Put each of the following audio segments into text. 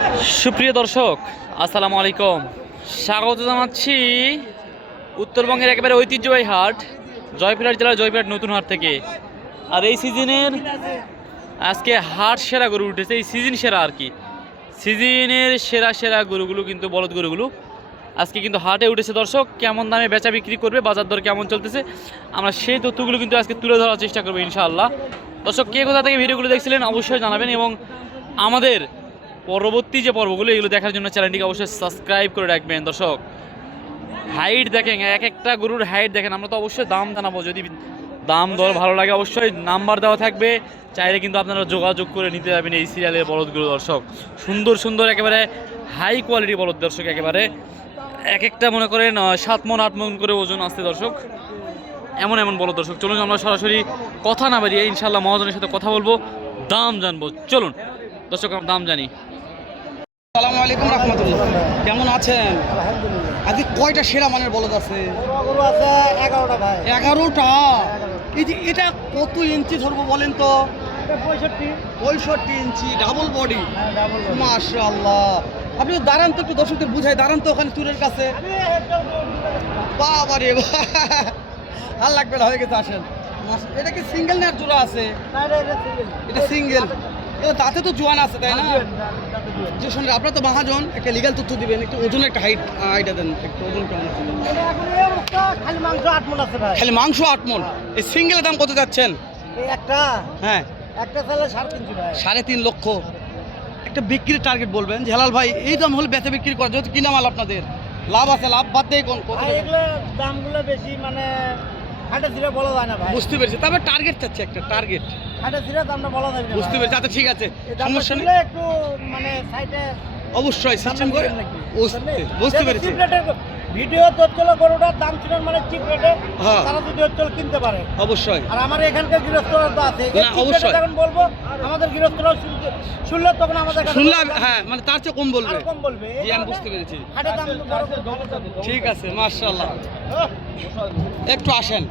সুপ্রিয় দর্শক, আসসালামু আলাইকুম। স্বাগত জানাচ্ছি উত্তরবঙ্গের একেবারে ঐতিহ্যবাহী হাট, জয়পুরহাট জেলার জয়পুরহাট নতুন হাট থেকে। আর এই সিজনের আজকে হাট সেরা গরু উঠেছে, এই সিজন সেরা আর কি, সিজনের সেরা সেরা গরুগুলো কিন্তু বলদ গরুগুলো আজকে কিন্তু হাটে উঠেছে। দর্শক, কেমন দামে বেচা বিক্রি করবে, বাজার দর কেমন চলতেছে, আমরা সেই তথ্যগুলো কিন্তু আজকে তুলে ধরার চেষ্টা করবো ইনশাআল্লাহ। দর্শক, কে কোথা থেকে ভিডিওগুলো দেখছিলেন অবশ্যই জানাবেন, এবং আমাদের পরবর্তী যে পর্বগুলো এগুলো দেখার জন্য চ্যানেলটিকে অবশ্যই সাবস্ক্রাইব করে রাখবেন। দর্শক, হাইট দেখেন, এক একটা গরুর হাইট দেখেন। আমরা তো অবশ্যই দাম জানাবো, যদি দাম দর ভালো লাগে অবশ্যই নাম্বার দেওয়া থাকবে, চাইলে কিন্তু আপনারা যোগাযোগ করে নিতে যাবেন এই সিরিয়ালের বলদগুলো। দর্শক, সুন্দর সুন্দর একেবারে হাই কোয়ালিটি বলদ দর্শক, একেবারে এক একটা মনে করেন 7 মণ 8 মণ করে ওজন আসছে দর্শক, এমন এমন বলদ। দর্শক চলুন আমরা সরাসরি কথা না বাড়িয়ে ইনশাল্লাহ মহাজনের সাথে কথা বলবো, দাম জানবো। চলুন দর্শক, আমরা দাম জানি। আসসালামু আলাইকুম রাহমাতুল্লাহ, কেমন আছেন? আজকে কয়টা সেরা মানের বলদ আছে? 11টা ভাই। 11টা। এই যে এটা কত ইঞ্চি ধরবো বলেন তো? 65 ইঞ্চি, ডাবল বডি। মাশাআল্লাহ। আপনি তো দাঁড়ান তো, একটু দর্শকদের বুঝাই, দাঁড়ান তো ওখানে তুরের কাছে। বাবা রে, আর লাগবে না, হয়ে গেছে, আসেন। এটা কি সিঙ্গেল না জোড়া আছে? এটা সিঙ্গেল। তাতে তো জোয়ান আছে, তাই না? যে শুনলে আপনার তো মহাজন, একটা লিগ্যাল তথ্য দিবেন, একটু ওজন, একটা হাইট আইডিয়া দেন, একটু ওজন কেমন আছে? খালি মাংস 8 মণ আছে ভাই। খালি মাংস 8 মণ। এই সিঙ্গেলের দাম কত যাচ্ছেন? একটা হ্যাঁ, একটা চাইলে 3.5 ভাই। 3.5 লক্ষ। একটা বিক্রির টার্গেট বলবেন যে হেলাল ভাই এই দাম হলে বেচা বিক্রি করা, যেহেতু কিনা মাল আপনাদের লাভ আছে, লাভ বাদ দিয়ে কোন কত? এগুলো দামগুলো বেশি, মানে হাটে ছিঁড়ে বলা যায় না ভাই। বুঝতে পেরেছি, তবে টার্গেট চাচ্ছে, একটা টার্গেট। হাটে ছিঁড়ে দামটা বলা যায় না। বুঝতে পেরেছি, আচ্ছা ঠিক আছে, সমস্যা নেই। একটু মানে সাইডে অবশ্যই সিস্টেম করে বুঝতে পেরেছি। ভিডিও তো চলো গরুটার দাম ছিল মানে চিপ রেটে, হ্যাঁ, তারা যদি চল কিনতে পারে অবশ্যই। আর আমার এখানকার গৃহস্থরা তো আছে, না, অবশ্যই। যখন বলবো আমাদের গৃহস্থরা শুনলে তখন আমাদের শুনলাম, হ্যাঁ, মানে তার চেয়ে কম বলবে, কম বলবে। জি আমি বুঝতে পেরেছি। হাটে দাম বড় ঠিক আছে, মাশাআল্লাহ। একটু আসেন,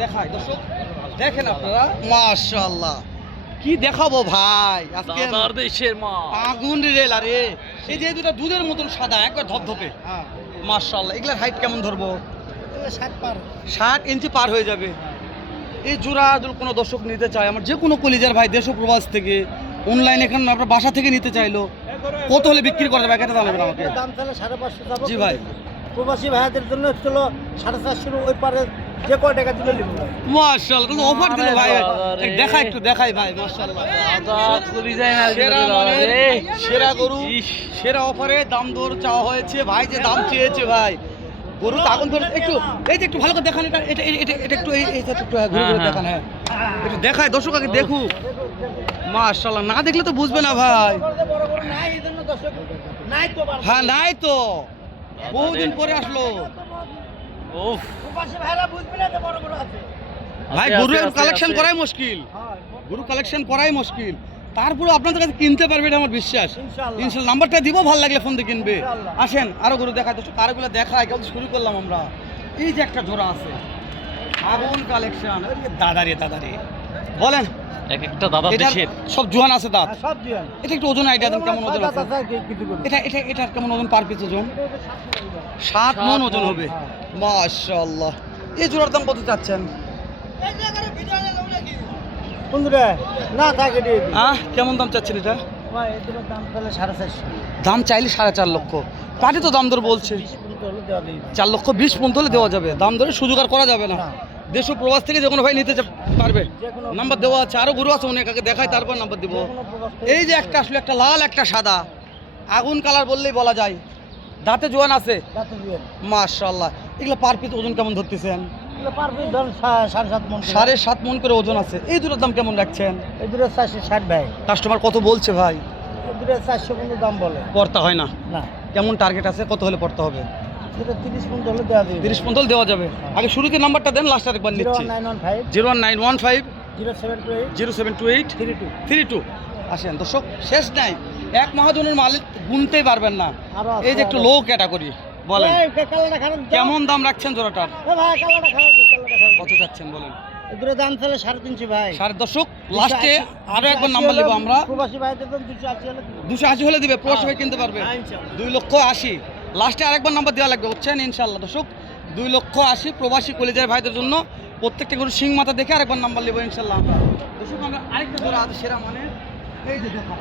দেখাই দর্শক, দেখেন আপনারা, মাশাআল্লাহ। কি দেখাবো ভাই আজকে, দাদার দেশের মা, আগুন রেল। আরে এই যে দুটো দুধের মতন সাদা, একবার ধপধপে, মাশাআল্লাহ। এগুলার হাইট কেমন ধরবো? 60 ইঞ্চি পার হয়ে যাবে। এই জোড়া যদি কোনো দর্শক নিতে চায়, আমার যে কোনো কলিজার ভাই দেশ ও প্রবাস থেকে, অনলাইনে এখন আপনার বাসা থেকে নিতে চাইলো, কত হলে বিক্রি করা যাবে? একটা জানাবেন আমাকে। দাম তাহলে 550 যাবো। জি ভাই। প্রবাসী ভাইদের জন্য হচ্ছিল 450, ওই পারে যে কয় টাকা দিলে নিব। মাশাআল্লাহ, কিন্তু অফার দিল ভাই। দেখা একটু দেখাই ভাই, মাশাআল্লাহ। সেরা মানে সেরা গরু, সেরা অফারে দাম দর চাওয়া হয়েছে ভাই, যে দাম চেয়েছে ভাই। গরু তো আগুন ধরে, একটু এই যে একটু ভালো করে দেখান, এটা এটা এটা এটা একটু এইটা একটু ঘুরে ঘুরে দেখান। হ্যাঁ, একটু দেখায়, দর্শক আগে দেখুক। মাশাআল্লাহ, না দেখলে তো বুঝবে না ভাই। বড় বড় নাই, এইজন্য দর্শক নাই তো। হ্যাঁ, নাই তো, বহুদিন পরে আসলো। উফ প্রবাসী ভাইরা বুঝবে না যে বড় বড় আছে ভাই, গরু কালেকশন করাই মুশকিল, গরু কালেকশন করাই মুশকিল, তারপরে আপনাদের কাছে কিনতে পারবে, এটা আমার বিশ্বাস। ইনশাআল্লাহ নাম্বারটা দিব, ভালো লাগলে ফোন দিয়ে কিনবে। আসেন আরো গরু দেখায়, দর্শক আরোগুলো দেখায়, কেমন শুরু করলাম আমরা। এই যে একটা জোড়া আছে, আগুন কালেকশন। দাদারে দাদারে বলেন, এক একটা দাদার দেশের সব জোয়ান আছে দাঁত। সব দিন। এটা একটু ওজন আইডিয়া দেন, কেমন ওজন আছে? এটা এটা এটা কেমন ওজন, পার পিস ওজন? 7 মণ ওজন হবে। মাশাআল্লাহ। এই জোড়ার দাম কত চাচ্ছেন? বন্ধুরা না থাকে দিয়ে কেমন দাম চাচ্ছেন এটা? ভাই এটার দাম তাহলে 450। দাম চাইলে 4.5 লক্ষ। পার্টি তো দাম দর বলছে 4 লক্ষ 20 পর্যন্ত হলে দেওয়া যাবে। দাম দরে সুযোগ আর করা যাবে না। দেশ ও প্রবাস থেকে যে কোনো ভাই নিতে পারবে, নাম্বার দেওয়া আছে। আরো গরু আছে অনেক, আগে দেখায় তারপর নাম্বার দিব। এই যে একটা আসলে, একটা লাল একটা সাদা, আগুন কালার বললেই বলা যায়। দাঁতে জোয়ান আছে, মাশাআল্লাহ। এগুলো পার পিস ওজন কেমন ধরতেছেন? 7.5 মণ করে ওজন আছে। এই দুটোর দাম কেমন রাখছেন? এই দুটো 460 ভাই। কাস্টমার কত বলছে ভাই? এই দুটো 400 পর্যন্ত দাম বলে। পড়তা হয় না? না। কেমন টার্গেট আছে, কত হলে পড়তে হবে? এটা 30 পর্যন্ত হলে দেওয়া যাবে। 30 পর্যন্ত দেওয়া যাবে। আগে শুরুতে নাম্বারটা দেন, লাস্ট আরেকবার নিচ্ছি। 01915 01915 0728 0728 32। আসেন দর্শক, শেষ নাই, এক মহাজনের মালিক গুনতেই পারবেন না। এই যে একটু লো ক্যাটাগরি, বলেন কেমন দাম রাখছেন জোড়াটার? ভাই কালারটা খারাপ, কত চাচ্ছেন বলেন? এগুলো দাম তাহলে 350 ভাই। সাড়ে দর্শক লাস্টে আরো একবার নাম্বার নেবো আমরা। প্রবাসী ভাইদের জন্য 280 হলে দিব। 280 হলে দিবে, প্রবাসী ভাই কিনতে পারবে। হ্যাঁ, ইনশাআল্লাহ। 2,80,000 লাস্টে আরেকবার নাম্বার দেওয়া লাগবে, বুঝছেন? ইনশাল্লাহ দর্শক 2,80,000 প্রবাসী কলেজের ভাইদের জন্য। প্রত্যেকটা গরু সিং মাথা দেখে আরেকবার নাম্বার নেবো ইনশাল্লাহ আমরা। দর্শক আমরা আরেকটা জোড়া আছে সেরা মানে এই যে দেখো,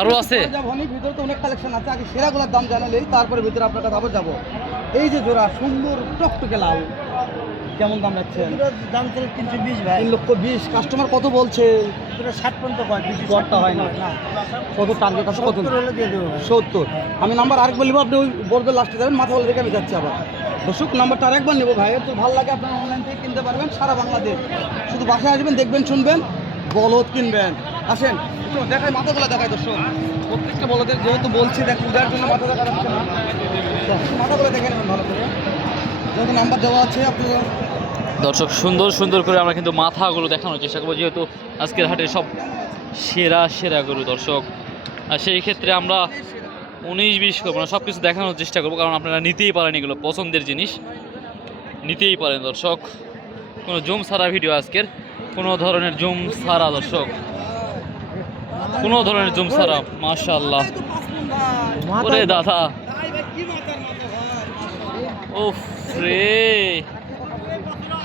আরো আছে? অনেক ভিতরে তো অনেক কালেকশন আছে, আগে সেরাগুলোর দাম জানালেই তারপরে ভিতরে আপনার কাছে আবার যাবো। এই যে জোড়া সুন্দর টকটকে লাল, কেমন দাম রাখছেন? এগুলো দাম তাহলে 320 ভাই। 3,20,000 কাস্টমার কত বলছে? এগুলো 60 পর্যন্ত কয়, বেশি গড়টা হয় না। কত টার্গেট আছে? কত? 70 হলে দিয়ে দেবো ভাই। 70। আমি নাম্বার আরেকবার নেবো, আপনি ওই বোর্ডের লাস্টে যাবেন, মাথা বলে দেখে আমি যাচ্ছি আবার। দর্শক নাম্বারটা আরেকবার নেবো ভাই, তো ভালো লাগে আপনার অনলাইন থেকে কিনতে পারবেন সারা বাংলাদেশ। শুধু বাসায় আসবেন, দেখবেন, শুনবেন, বলদ কিনবেন। আসেন একটু দেখাই, মাথাগুলো দেখাই দর্শক। প্রত্যেকটা বলদের যেহেতু বলছি দেখ পূজার জন্য মাথা দেখা যাচ্ছে না, মাথাগুলো দেখে নেবেন ভালো করে, যেহেতু নাম্বার দেওয়া আছে আপনারা। দর্শক সুন্দর সুন্দর করে আমরা কিন্তু মাথাগুলো দেখানোর চেষ্টা করবো, যেহেতু আজকের হাটে সব সেরা সেরা গরু দর্শক। আর সেই ক্ষেত্রে আমরা 19-20 করবো না, সব কিছু দেখানোর চেষ্টা করবো, কারণ আপনারা নিতেই পারেন, এগুলো পছন্দের জিনিস নিতেই পারেন দর্শক। কোনো জুম ছাড়া ভিডিও আজকের, কোনো ধরনের জুম ছাড়া দর্শক, কোনো ধরনের জুম ছাড়া। মাশাআল্লাহ, ওরে দাদা, উফ রে,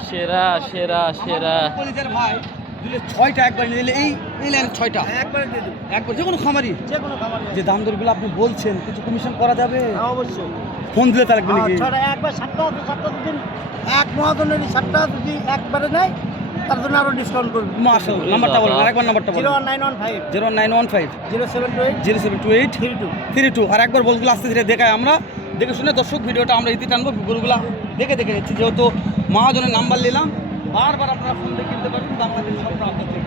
সেরা সেরা সেরা। কলেজের ভাই দিলে 6টা একবার নিলে এই এই লাইন 6টা একবারে দিয়ে দেবো, একবার, যে কোনো খামারি যে কোনো খাবার। যে দাম দরগুলো আপনি বলছেন কিছু কমিশন করা যাবে? হ্যাঁ, অবশ্যই। ফোন দিলে তার লাগবে নাকি? ছটা একবার 7টা আছে, 7টা যদি এক মহাজনের 7টা যদি একবারে নেয় তার জন্য আরো ডিসকাউন্ট করবে। মাশাআল্লাহ। নাম্বারটা বলুন, আরেকবার নাম্বারটা বলুন। 01915 0915 0728 0728 32। 32। আর একবার বলগুলো আস্তে ধীরে দেখায়, আমরা দেখে শুনে দর্শক ভিডিওটা আমরা ইতি টানবো, গরুগুলা দেখে দেখে নিচ্ছি, যেহেতু মহাজনের নাম্বার নিলাম, বারবার আপনারা ফোন দিয়ে কিনতে পারবেন বাংলাদেশ সব প্রান্ত থেকে।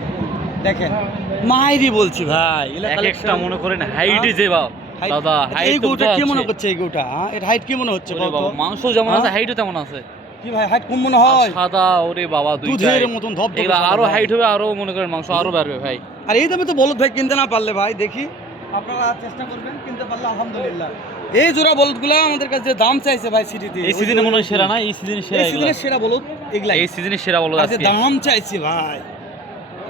দেখেন মাইরি বলছি ভাই, এক একটা মনে করেন হাইটে যে দাদা, এই হাইট গরুটা কি মনে করছে? এই গরুটা এর হাইট কি মনে হচ্ছে? বলতো মাংস যেমন আছে হাইটও তেমন আছে। কি ভাই হাইট কম মনে হয়? সাদা, ওরে বাবা, দুধের মতন ধপ এগুলা আরো হাইট হবে, আরো মনে করেন মাংস আরো বাড়বে ভাই। আর এই দামে তো বলদ ভাই কিনতে না পারলে ভাই, দেখি আপনারা চেষ্টা করবেন, কিনতে পারলে আলহামদুলিল্লাহ। এই জোড়া বলদগুলো আমাদের কাছে যে দাম চাইছে ভাই সিটিতে, এই সিজনে মনে হয় সেরা না, এই সিজনে সেরা, এই সিজনের সেরা বলদ এগুলা, এই সিজনে সেরা বলো আজকে আজকে। দাম চাইছে ভাই,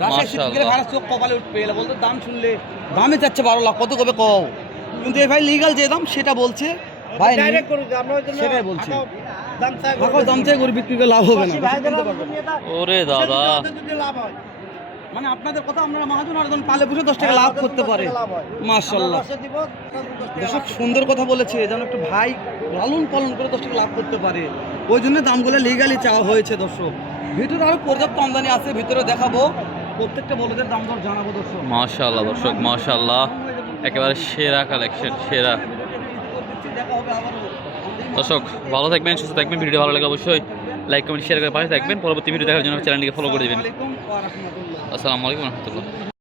রাশিয়া সিটি গেলে ভাড়া চোখ কপালে উঠবে, এলা বলতো দাম শুনলে দামে চাচ্ছে 12 লাখ, কত কবে কও, কিন্তু এই ভাই লিগ্যাল যে দাম সেটা বলছে ভাই, ডাইরেক্ট করে দিই আমরা, ওই জন্য সেটাই বলছি। দাম চাই, দাম চাই গরু বিক্রি করে লাভ হবে না। ভাইদের নিয়ে দাও, ওরে দাদা, যদি লাভ হয় মানে আপনাদের কথা আমরা মহাজন আর একজন পালে বসে 10 টাকা লাভ করতে পারে। মাশাআল্লাহ, দর্শক সুন্দর কথা বলেছে, যেন একটু ভাই লালন পালন করে 10 টাকা লাভ করতে পারে, ওই জন্য দামগুলো লিগালি চাওয়া হয়েছে। দর্শক ভিতরে আরো পর্যাপ্ত আমদানি আছে, ভিতরে দেখাবো, প্রত্যেকটা বলদের দাম দর জানাবো দর্শক। মাশাআল্লাহ দর্শক, মাশাআল্লাহ, একেবারে সেরা কালেকশন, সেরা। দর্শক ভালো থাকবেন, সুস্থ থাকবেন, ভিডিও ভালো লাগলে অবশ্যই লাইক কমেন্ট শেয়ার করে পাশে থাকবেন। পরবর্তী ভিডিও দেখার জন্য চ্যানেলটিকে ফলো করে দেবেন। আসসালামু আলাইকুম রহমতুল্লাহ।